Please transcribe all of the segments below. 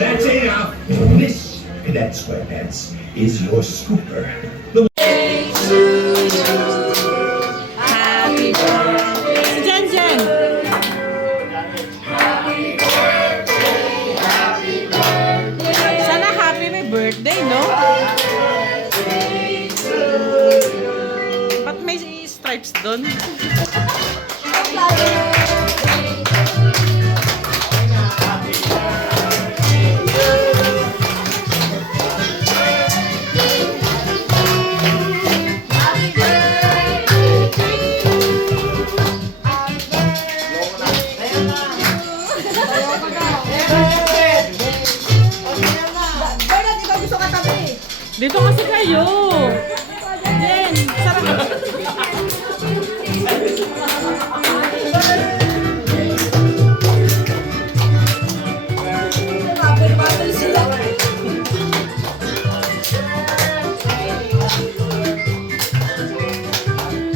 That's enough. This, Cadet Squarepants, is your scooper. Happy birthday. Si Jen Jen. Sana happy may birthday, no? Ba't may stripes doon? Dito kasi kayo. Jen, sarap.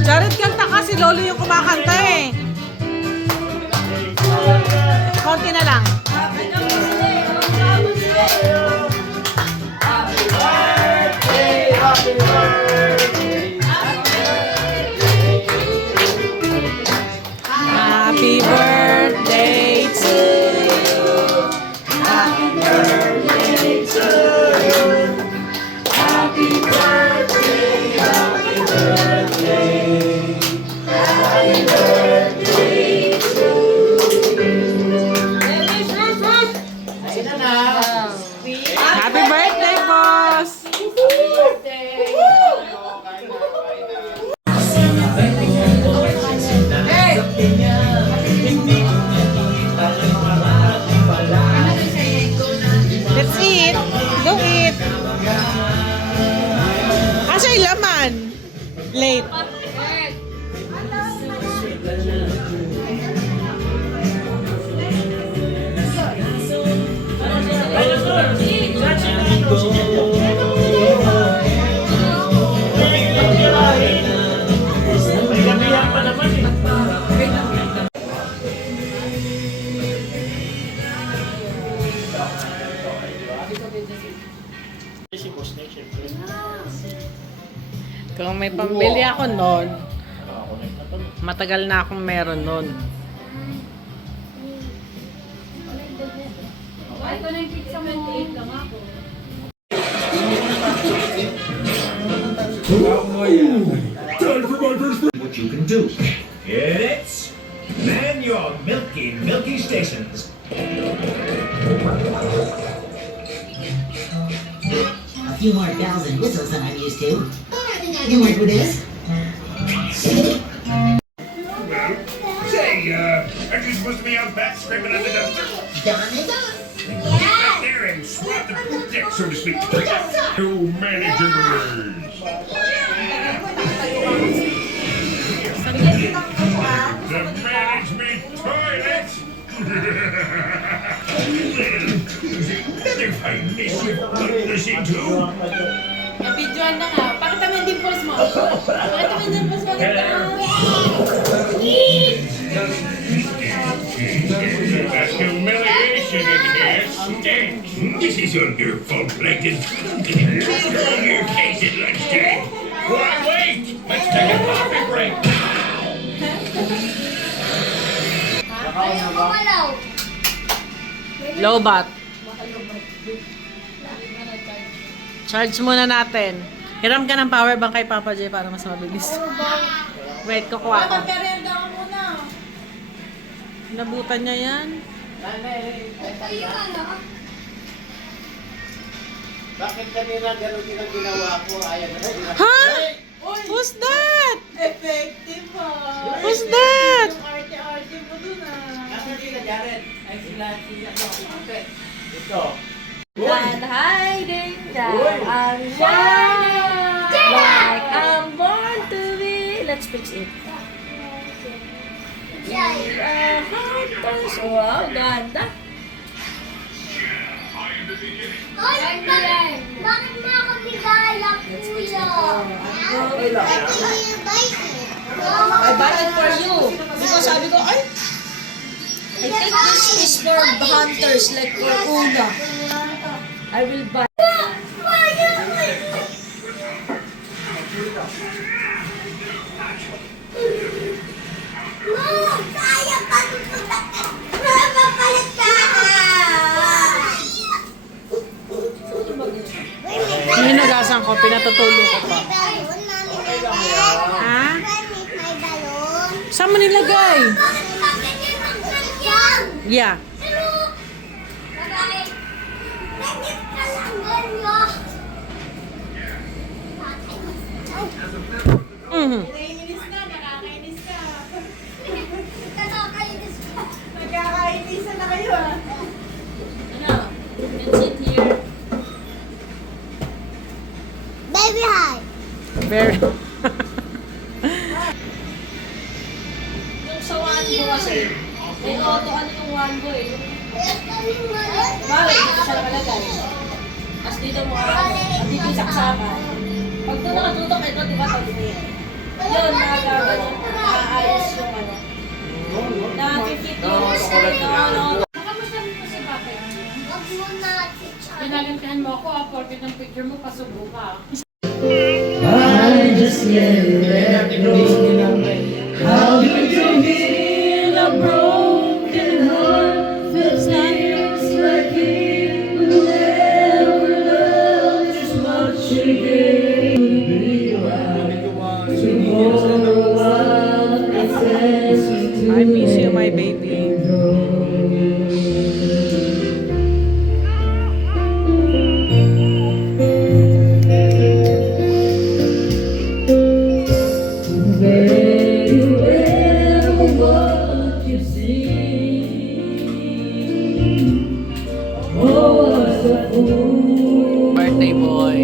Jared, kanta ka. Si Lolo yung kumakanta eh. Konti na lang. Happy birthday to you. Happy birthday to you. Happy birthday, happy birthday. Happy birthday to you. Happy birthday, boss. Let's eat. Go eat. Asa yung laman? Late. Kung may pambili ako noon, matagal na akong meron noon. Ito na yung pizza mo. 8 lang ako. What you can do. It's man your milky stations. A few more bells and whistles than I'm used to. You know what it is? Say, aren't you supposed to be out back scraping under the duster? Done is done. Get out there and swap the poop deck, so to speak. New managers. The management toilet. Another fine mischief goodness into. Nabidyoan na nga. Pakita mo yung dimples mo. Pakita mo yung dimples mo. That humiliation in here stinks. This is your fault, Plankton. You'll go on your case at lunchtime. Why wait? Let's take a coffee break. Lowbat. Charge muna natin. Hiram ka ng power bank kay Papa J para mas mabilis. Wait, kukuha ko. Magperenda ka muna. Nabutan niya yan. Bakit kanina gano'n din ang ginawa ko? Ayaw na sila. Ha? Who's that? Effective ha. Who's that? Yung arte-arte mo dun ah. Nasaan sila, Jared? Ay, sila ito. And hiding down, I'm shining like I'm born to be. Let's fix it. Wow, ganda. Bakit na ako bigala, kuya? I buy it for you. Because sabi ko, I think this is for the hunters, like for Una. I will buy. Kaya pa mapapalit ka! Yung hinugasan ko, pinatutulo ko pa. Balon, mami, may balon. Ha? May balon. Saan mo nilagay? Bakit bakit yung nagsadyang? Yeah. Pero, bakit? Bakit ka lang ganyan? Mhm. Nakakainis ka. Ano? Let's sit here. Baby hi. Very. Yung sa one go kasi. May auto ano yung one go eh. Bakit? Dito siya nakalagay. Tapos dito mo at dito yung saksakan. Pag doon nakatutok ito, di ba pag yun? Yun, nakagano, nakaayos yung ano. Nakakifit yung no. Nakamusta mo si Papa? Wag mo na, teacher. Pinagantihan mo ako, porket ang picture mo, pasubo ka. I miss you, my baby. Birthday boy.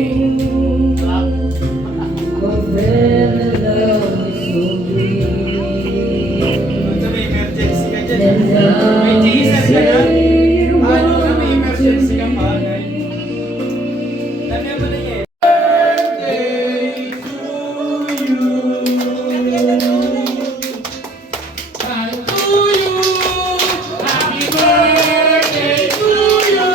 May emergency ka dyan. May teaser ka na. Ano ka, may emergency ka pa. Lagyan mo na yan. Birthday to you. Happy to you. Happy birthday to you.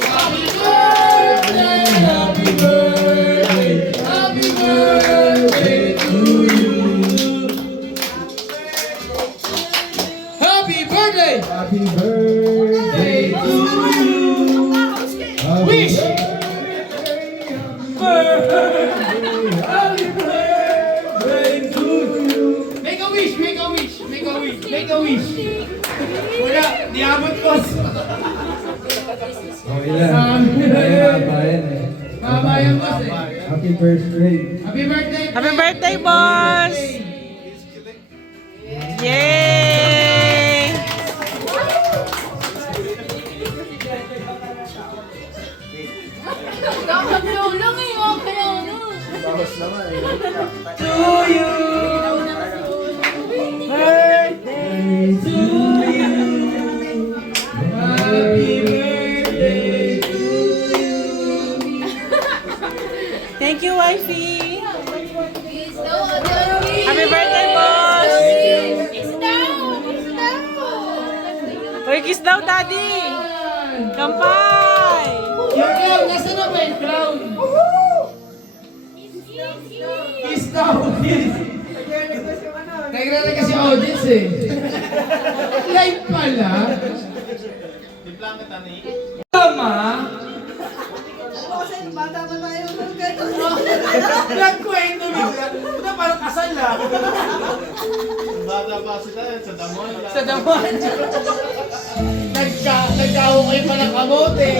Happy birthday, happy birthday, happy birthday to you. Happy birthday! Happy birthday to you! Wish! Happy birthday to you! Make a wish! Make a wish! Make a wish! Make a wish! Wala! Di abot ko! Okay lang. Mabayan eh. Mabayan ko eh. Happy birthday. Happy birthday! Happy birthday, boss! Yay! Dapat lang eh, okay ano. Bawas naman eh. To you! Birthday to you! Happy birthday to you! Thank you, wifey! Happy birthday, boss! Uy, kiss daw, daddy! Kampay! Yung clown, nasa na ba yung clown? Kiss daw, kiss! Nagre-request kasi audience eh. Live pala. Tama. Nagkwento bigla. Ito parang kasal lang. Bata pa sila sa damon. Sa daman. Nagkaho kayo pa ng kamote.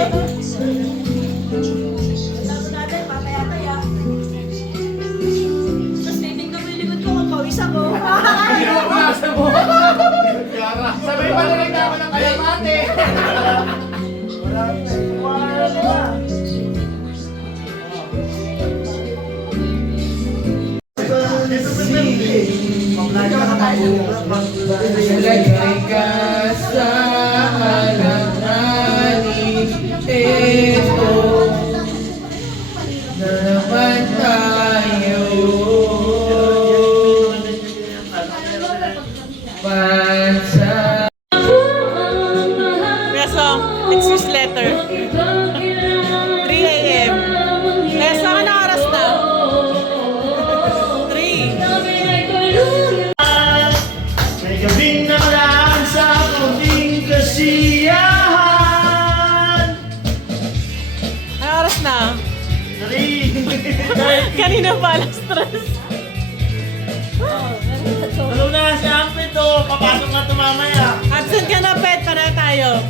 Tapos titignan mo yung likod ko kung pawis ako. Pinapasa mo. Sabay pa na nagkama ng kalamate. Ilagay ka sa alanganin. Ito na naman tayo. Bansa Yes, song. Kanina pa alas stress. Ano na si Ampit, oh. Papasok na ito mamaya. Absent ka na, pet. Para tayo.